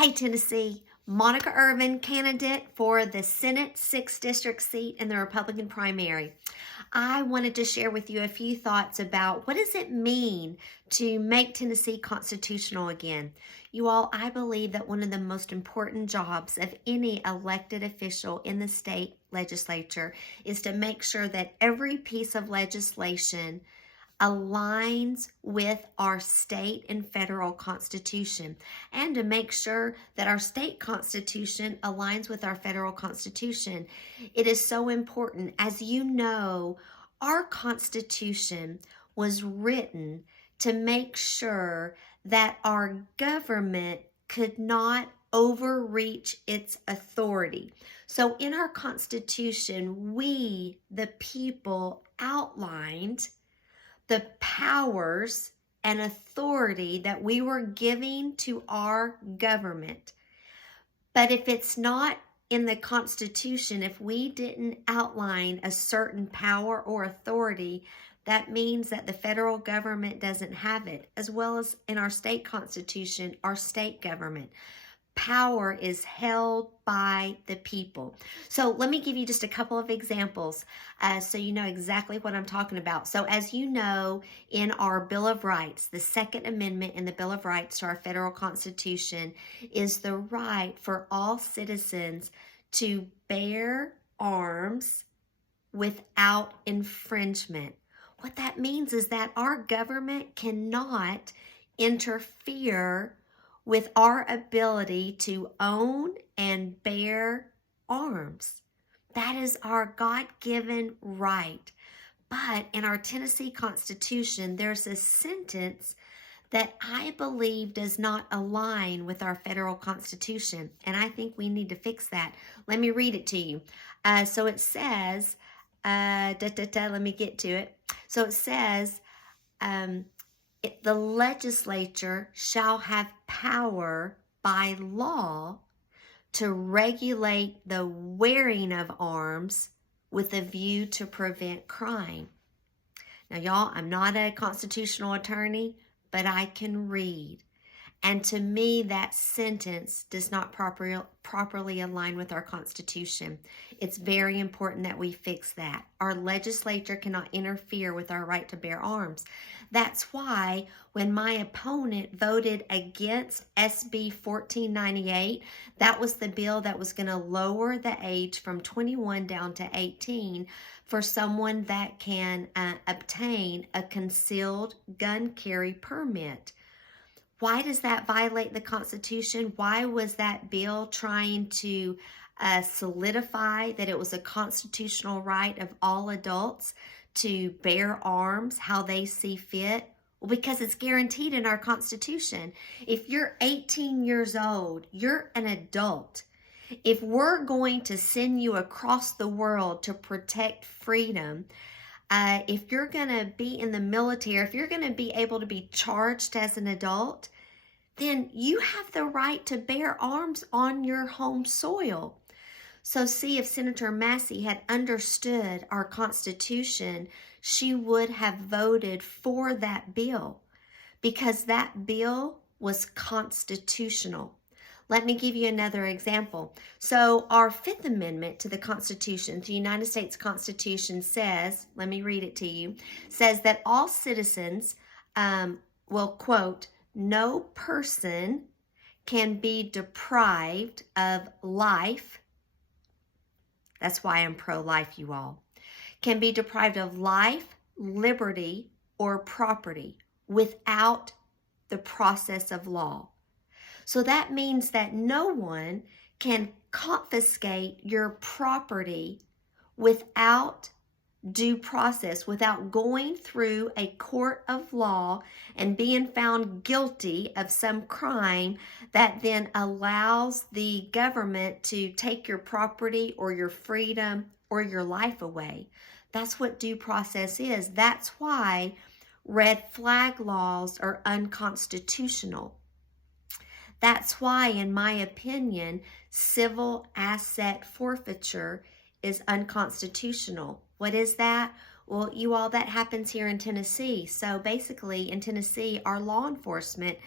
Hey, Tennessee. Monica Irvine, candidate for the Senate 6th District seat in the Republican primary. I wanted to share with you a few thoughts about what does it mean to make Tennessee constitutional again. You all, I believe that one of the most important jobs of any elected official in the state legislature is to make sure that every piece of legislation aligns with our state and federal constitution, and to make sure that our state constitution aligns with our federal constitution. It is so important. As you know, our constitution was written to make sure that our government could not overreach its authority. So in our constitution, we, the people, outlined the powers and authority that we were giving to our government. But if it's not in the Constitution, if we didn't outline a certain power or authority, that means that the federal government doesn't have it, as well as in our state constitution, our state government. Power is held by the people. So let me give you just a couple of examples so you know exactly what I'm talking about. So as you know, in our Bill of Rights, the Second Amendment in the Bill of Rights to our federal constitution is the right for all citizens to bear arms without infringement. What that means is that our government cannot interfere with our ability to own and bear arms. That is our God-given right. But in our Tennessee Constitution, there's a sentence that I believe does not align with our federal Constitution, and I think we need to fix that. Let me read it to you. So it says, let me get to it. So it says, the legislature shall have power by law to regulate the wearing of arms with a view to prevent crime. Now, y'all, I'm not a constitutional attorney, but I can read. And to me, that sentence does not properly align with our Constitution. It's very important that we fix that. Our legislature cannot interfere with our right to bear arms. That's why when my opponent voted against SB 1498, that was the bill that was going to lower the age from 21 down to 18 for someone that can obtain a concealed gun carry permit. Why does that violate the Constitution? Why was that bill trying to solidify that it was a constitutional right of all adults to bear arms how they see fit? Well, because it's guaranteed in our Constitution. If you're 18 years old, you're an adult. If we're going to send you across the world to protect freedom, if you're going to be in the military, if you're going to be able to be charged as an adult, then you have the right to bear arms on your home soil. So see, if Senator Massey had understood our Constitution, she would have voted for that bill because that bill was constitutional. Let me give you another example. So our Fifth Amendment to the Constitution, to the United States Constitution says, let me read it to you, says that all citizens will, quote, no person can be deprived of life. That's why I'm pro-life, you all. Can be deprived of life, liberty, or property without the process of law. So that means that no one can confiscate your property without due process, without going through a court of law and being found guilty of some crime that then allows the government to take your property or your freedom or your life away. That's what due process is. That's why red flag laws are unconstitutional. That's why, in my opinion, civil asset forfeiture is unconstitutional. What is that? Well, you all, that happens here in Tennessee. So basically, in Tennessee, our law enforcement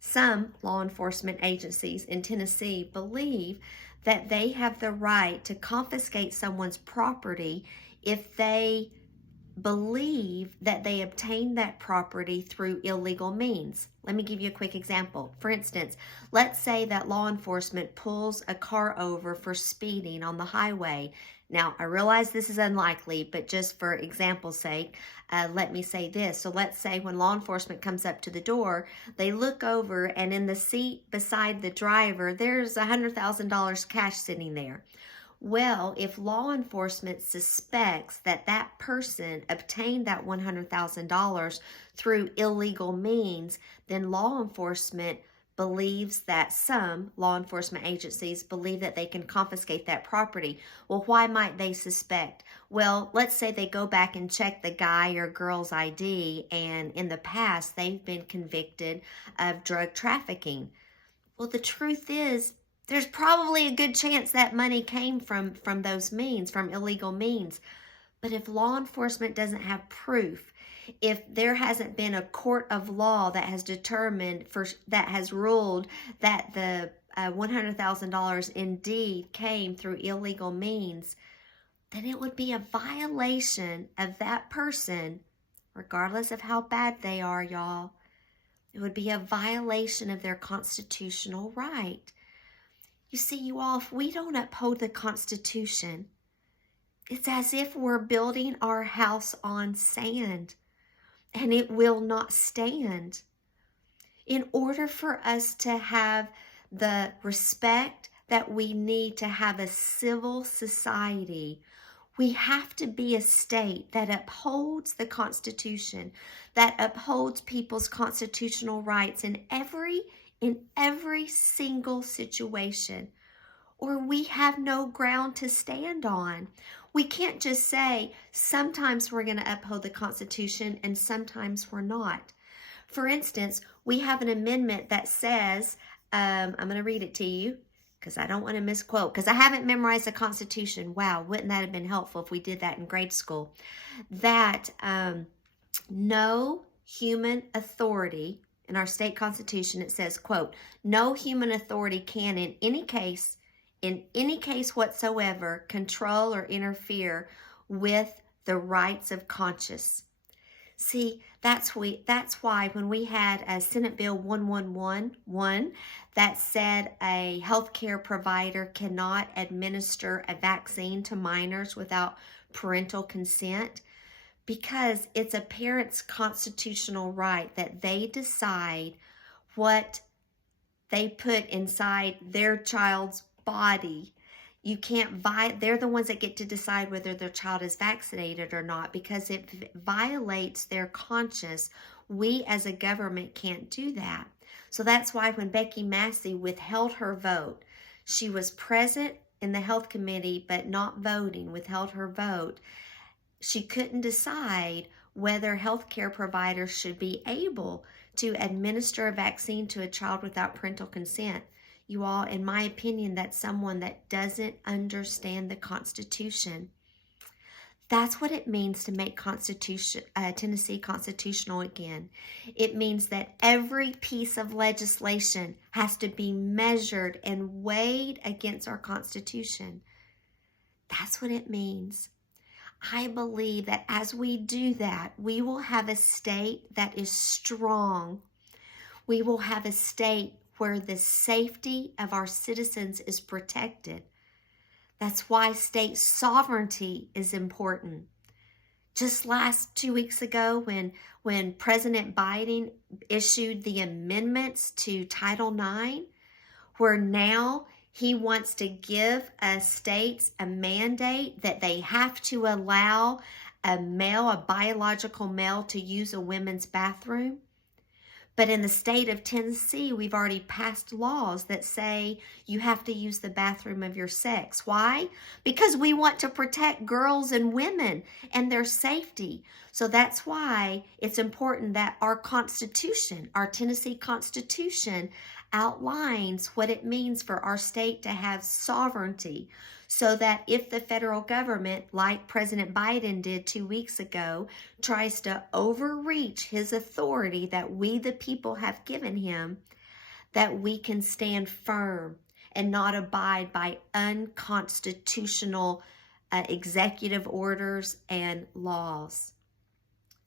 Some law enforcement agencies in Tennessee believe that they have the right to confiscate someone's property if they believe that they obtained that property through illegal means. Let me give you a quick example. For instance, let's say that law enforcement pulls a car over for speeding on the highway. Now, I realize this is unlikely, but just for example's sake, let me say this. So let's say when law enforcement comes up to the door, they look over and in the seat beside the driver, there's $100,000 cash sitting there. Well, if law enforcement suspects that that person obtained that $100,000 through illegal means, then law enforcement believes that some law enforcement agencies believe that they can confiscate that property. Well, why might they suspect? Well, let's say they go back and check the guy or girl's ID, and in the past they've been convicted of drug trafficking. Well, the truth is, there's probably a good chance that money came from those means, from illegal means. But if law enforcement doesn't have proof, if there hasn't been a court of law that has that has ruled that the $100,000 indeed came through illegal means, then it would be a violation of that person, regardless of how bad they are, y'all. It would be a violation of their constitutional right. You see, you all, if we don't uphold the Constitution, it's as if we're building our house on sand, and it will not stand. In order for us to have the respect that we need to have a civil society, we have to be a state that upholds the Constitution, that upholds people's constitutional rights in every single situation, or we have no ground to stand on. We can't just say sometimes we're going to uphold the Constitution and sometimes we're not. For instance, we have an amendment that says, I'm going to read it to you because I don't want to misquote, because I haven't memorized the Constitution. Wow, wouldn't that have been helpful if we did that in grade school? That no human authority, in our state constitution, it says, quote, no human authority can in any case whatsoever, control or interfere with the rights of conscience. See, that's why when we had a Senate Bill 1111 that said a healthcare provider cannot administer a vaccine to minors without parental consent, because it's a parent's constitutional right that they decide what they put inside their child's body. You can't they're the ones that get to decide whether their child is vaccinated or not, because it violates their conscience. We as a government can't do that. So that's why when Becky Massey withheld her vote, she was present in the health committee but not voting, withheld her vote. She couldn't decide whether healthcare providers should be able to administer a vaccine to a child without parental consent. You all, in my opinion, that's someone that doesn't understand the Constitution. That's what it means to make Tennessee constitutional again. It means that every piece of legislation has to be measured and weighed against our Constitution. That's what it means. I believe that as we do that, we will have a state that is strong. We will have a state where the safety of our citizens is protected. That's why state sovereignty is important. Just 2 weeks ago when President Biden issued the amendments to Title IX, where now he wants to give states a mandate that they have to allow a biological male, to use a women's bathroom. But in the state of Tennessee, we've already passed laws that say you have to use the bathroom of your sex. Why? Because we want to protect girls and women and their safety. So that's why it's important that our Constitution, our Tennessee Constitution, outlines what it means for our state to have sovereignty, so that if the federal government, like President Biden did 2 weeks ago, tries to overreach his authority that we the people have given him, that we can stand firm and not abide by unconstitutional executive orders and laws.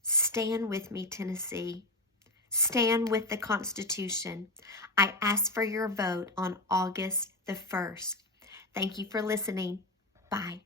Stand with me, Tennessee. Stand with the Constitution. I ask for your vote on August the 1st. Thank you for listening. Bye.